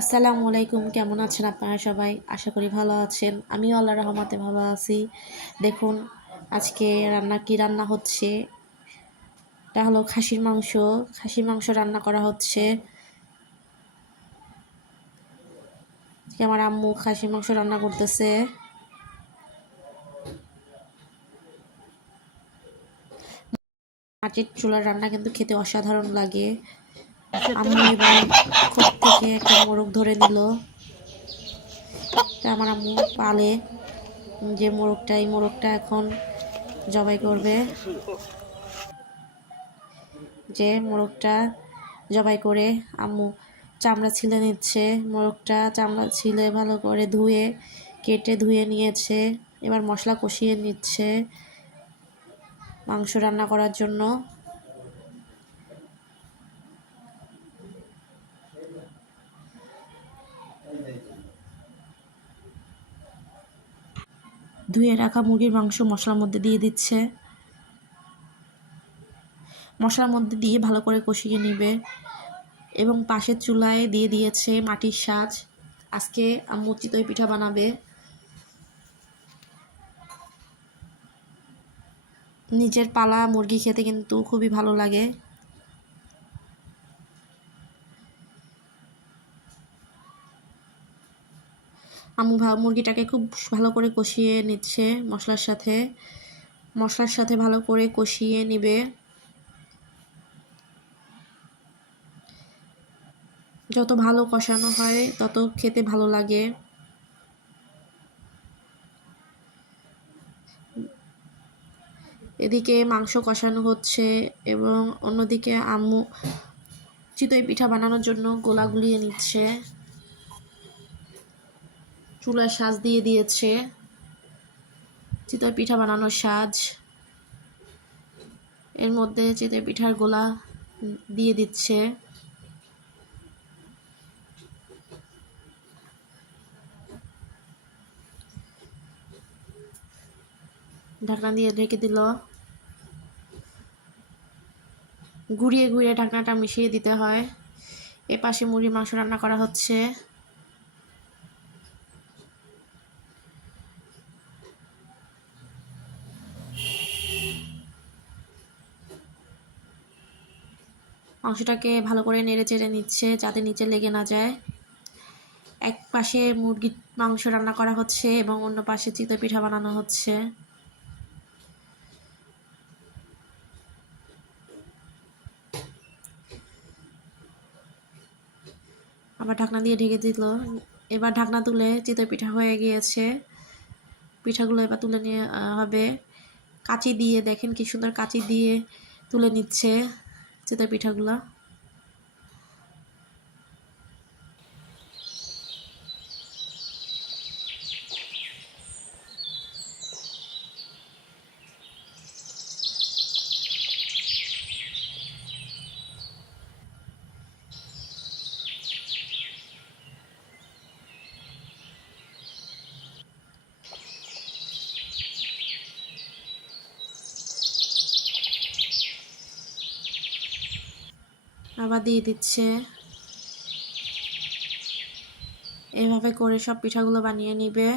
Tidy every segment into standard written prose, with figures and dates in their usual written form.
আসসালামু আলাইকুম, কেমন আছেন আপনারা সবাই? আশা করি ভালো আছেন। আমিও আল্লাহর রহমতে ভালো আছি। দেখুন আজকে রান্না হচ্ছে, এটা হলো খাসির মাংস রান্না করা হচ্ছে। আজকে আমার আম্মু খাসির মাংস রান্না করতেছে। মাটির চুলার রান্না কিন্তু খেতে অসাধারণ লাগে। আম্মু এবার খোপ থেকে একটা মোরগ ধরে নিল। এটা আমার আম্মু পালে যে মোরগটা, এই মোরগটা এখন জবাই করবে। যে মোরগটা জবাই করে আম্মু চামড়া ছিলে নিচ্ছে। মোরগটা চামড়া ছিলে ভালো করে কেটে ধুয়ে নিয়েছে। এবার মশলা কষিয়ে নিচ্ছে মাংস রান্না করার জন্য। ধুয়ে রাখা মুরগির মাংস মশলার মধ্যে দিয়ে দিচ্ছে। মশলার মধ্যে দিয়ে ভালো করে কষিয়ে নিবে এবং পাশের চুলায় দিয়ে দিয়েছে মাটির সাজ। আজকে আম্মু চিতই পিঠা বানাবে। নিজের পালা মুরগি খেতে কিন্তু খুবই ভালো লাগে। আম্মু মুরগিটাকে খুব ভালো করে কষিয়ে নিচ্ছে মশলার সাথে ভালো করে কষিয়ে নিবে। যত ভালো কষানো হয় তত খেতে ভালো লাগে। এদিকে মাংস কষানো হচ্ছে এবং অন্যদিকে আম্মু চিতই পিঠা বানানোর জন্য গোলা গুলিয়ে নিচ্ছে। চুলার সাজ দিয়ে দিয়েছে, চিতই পিঠা বানানোর সাজ। এর মধ্যে চিতই পিঠার গোলা দিয়ে দিচ্ছে। ঢাকনা দিয়ে ঢেকে দিল। ঘুরিয়ে ঘুরিয়ে ঢাকনাটা মিশিয়ে দিতে হয়। এপাশে মুরগির মাংস রান্না করা হচ্ছে। মাংসটাকে ভালো করে নেড়ে চেড়ে নিচ্ছে যাতে নিচে লেগে না যায়। এক পাশে মুরগির মাংস রান্না করা হচ্ছে এবং অন্য পাশে চিতই পিঠা বানানো হচ্ছে। আবার ঢাকনা দিয়ে ঢেকে দিল। এবার ঢাকনা তুলে চিতই পিঠা হয়ে গিয়েছে। পিঠাগুলো এবার তুলে নিয়ে হবে। কাঁচি দিয়ে দেখেন কি সুন্দর কাঁচি দিয়ে তুলে নিচ্ছে চিতই পিঠাগুলো। আবার দিয়ে দিচ্ছে। এভাবে করে সব পিঠাগুলো বানিয়ে নিবে।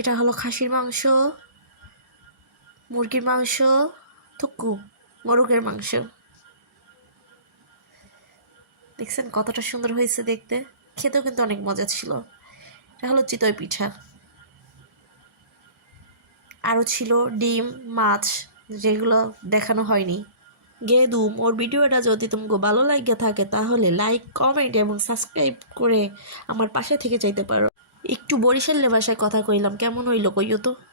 এটা হলো খাসির মাংস, মুরগির মাংস, মোরগের মাংস। দেখছেন কতটা সুন্দর হয়েছে দেখতে, খেতেও কিন্তু অনেক মজা ছিল। এটা হলো চিতই পিঠা। আরও ছিল ডিম, মাছ, যেগুলো দেখানো হয়নি। গেদুম ওর ভিডিওটা যদি তোমাকে ভালো লাগে থাকে তাহলে লাইক, কমেন্ট এবং সাবস্ক্রাইব করে আমার পাশে থেকে যাইতে পারো। একটু বরিশালের ভাষায় কথা কইলাম, কেমন হইলো কইও তো।